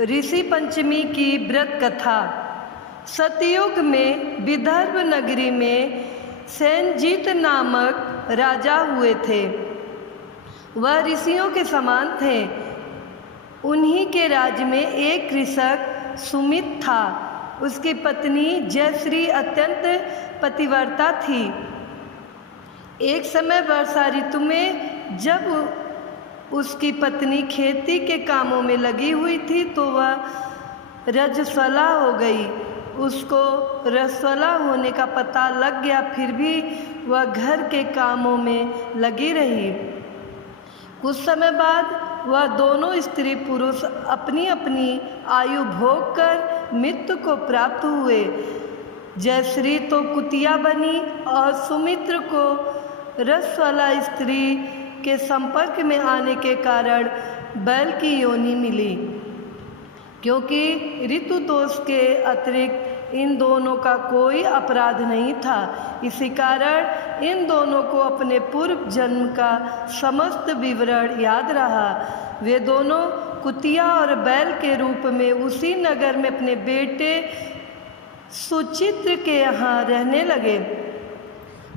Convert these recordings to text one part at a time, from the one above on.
ऋषि पंचमी की व्रत कथा। सतयुग में विदर्भ नगरी में सेनजीत नामक राजा हुए थे। वह ऋषियों के समान थे। उन्हीं के राज्य में एक कृषक सुमित था। उसकी पत्नी जयश्री अत्यंत पतिव्रता थी। एक समय वर्षा ऋतु में जब उसकी पत्नी खेती के कामों में लगी हुई थी तो वह रजस्वला हो गई। उसको रजस्वला होने का पता लग गया, फिर भी वह घर के कामों में लगी रही। कुछ समय बाद वह दोनों स्त्री पुरुष अपनी अपनी आयु भोग कर मृत्यु को प्राप्त हुए। जयश्री तो कुतिया बनी और सुमित्र को रजस्वला स्त्री के संपर्क में आने के कारण बैल की योनि मिली। क्योंकि ऋतु दोष के अतिरिक्त इन दोनों का कोई अपराध नहीं था, इसी कारण इन दोनों को अपने पूर्व जन्म का समस्त विवरण याद रहा। वे दोनों कुतिया और बैल के रूप में उसी नगर में अपने बेटे सुचित्र के यहाँ रहने लगे।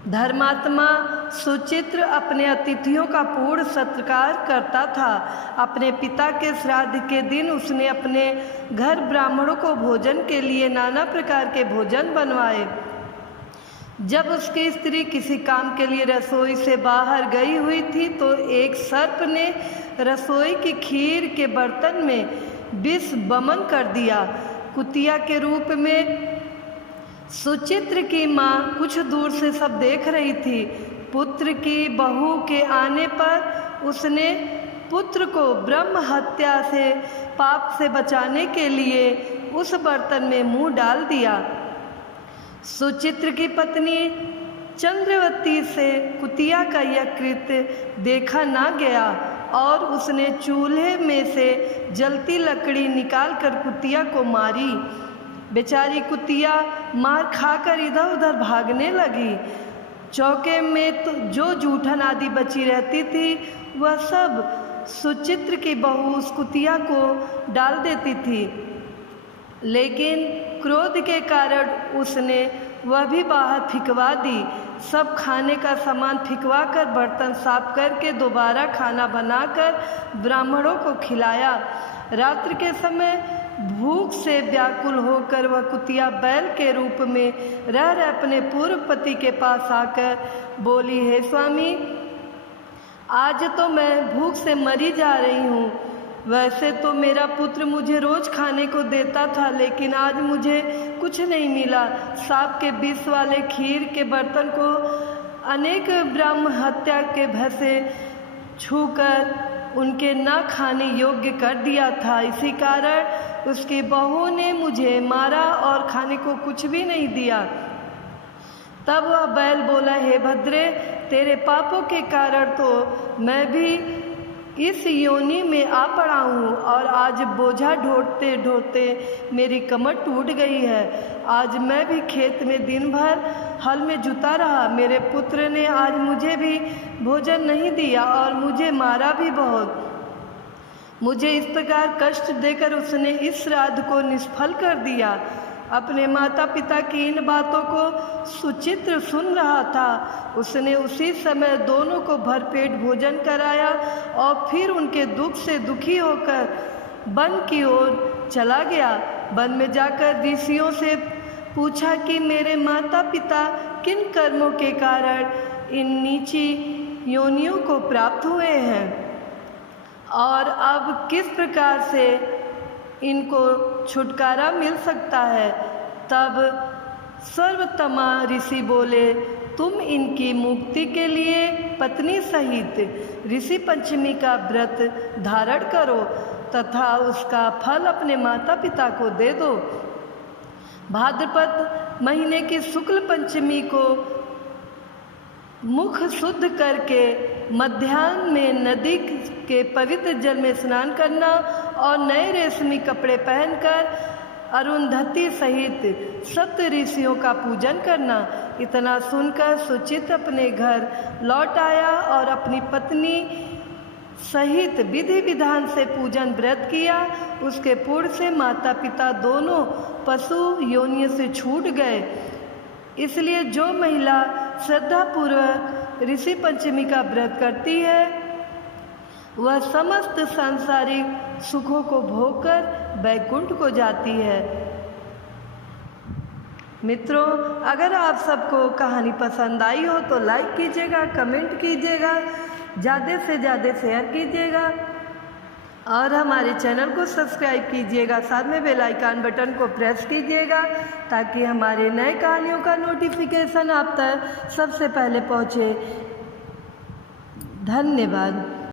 धर्मात्मा सुचित्र अपने अतिथियों का पूर्ण सत्कार करता था। अपने पिता के श्राद्ध के दिन उसने अपने घर ब्राह्मणों को भोजन के लिए नाना प्रकार के भोजन बनवाए। जब उसकी स्त्री किसी काम के लिए रसोई से बाहर गई हुई थी तो एक सर्प ने रसोई की खीर के बर्तन में विष वमन कर दिया। कुतिया के रूप में सुचित्र की माँ कुछ दूर से सब देख रही थी। पुत्र की बहू के आने पर उसने पुत्र को ब्रह्म हत्या से पाप से बचाने के लिए उस बर्तन में मुंह डाल दिया। सुचित्र की पत्नी चंद्रवती से कुतिया का यह कृत्य देखा ना गया और उसने चूल्हे में से जलती लकड़ी निकालकर कुतिया को मारी। बेचारी कुतिया मार खाकर इधर उधर भागने लगी। चौके में तो जो जूठन आदि बची रहती थी वह सब सुचित्र की बहू उस कुतिया को डाल देती थी, लेकिन क्रोध के कारण उसने वह भी बाहर फिकवा दी। सब खाने का सामान फिकवा कर बर्तन साफ करके दोबारा खाना बनाकर ब्राह्मणों को खिलाया। रात्रि के समय भूख से व्याकुल होकर वह कुतिया बैल के रूप में रह अपने पूर्व पति के पास आकर बोली, हे स्वामी, आज तो मैं भूख से मरी जा रही हूँ। वैसे तो मेरा पुत्र मुझे रोज खाने को देता था, लेकिन आज मुझे कुछ नहीं मिला। सांप के विष वाले खीर के बर्तन को अनेक ब्रह्म हत्या के भय से छूकर उनके न खाने योग्य कर दिया था। इसी कारण उसकी बहू ने मुझे मारा और खाने को कुछ भी नहीं दिया। तब वह बैल बोला, हे भद्रे, तेरे पापों के कारण तो मैं भी इस योनि में आ पड़ा हूँ और आज बोझा ढोते ढोते मेरी कमर टूट गई है। आज मैं भी खेत में दिन भर हल में जुता रहा। मेरे पुत्र ने आज मुझे भी भोजन नहीं दिया और मुझे मारा भी बहुत। मुझे इस प्रकार कष्ट देकर उसने इस श्राद्ध को निष्फल कर दिया। अपने माता पिता की इन बातों को सुचित्र सुन रहा था। उसने उसी समय दोनों को भरपेट भोजन कराया और फिर उनके दुख से दुखी होकर वन की ओर चला गया। वन में जाकर ऋषियों से पूछा कि मेरे माता पिता किन कर्मों के कारण इन नीची योनियों को प्राप्त हुए हैं और अब किस प्रकार से इनको छुटकारा मिल सकता है। तब सर्वतमा ऋषि बोले, तुम इनकी मुक्ति के लिए पत्नी सहित ऋषि पंचमी का व्रत धारण करो तथा उसका फल अपने माता पिता को दे दो। भाद्रपद महीने की शुक्ल पंचमी को मुख शुद्ध करके मध्याह्न में नदी के पवित्र जल में स्नान करना और नए रेशमी कपड़े पहनकर अरुंधति सहित सप्त ऋषियों का पूजन करना। इतना सुनकर सुचित अपने घर लौट आया और अपनी पत्नी सहित विधि विधान से पूजन व्रत किया, उसके पुण्य से माता पिता दोनों पशु योनि से छूट गए। इसलिए जो महिला श्रद्धापूर्वक ऋषि पंचमी का व्रत करती है वह समस्त सांसारिक सुखों को भोगकर वैकुंठ को जाती है। मित्रों, अगर आप सबको कहानी पसंद आई हो तो लाइक कीजिएगा, कमेंट कीजिएगा, ज़्यादा से ज़्यादा शेयर कीजिएगा और हमारे चैनल को सब्सक्राइब कीजिएगा। साथ में बेल आइकन बटन को प्रेस कीजिएगा ताकि हमारे नए कहानियों का नोटिफिकेशन आप तक सबसे पहले पहुँचे। धन्यवाद।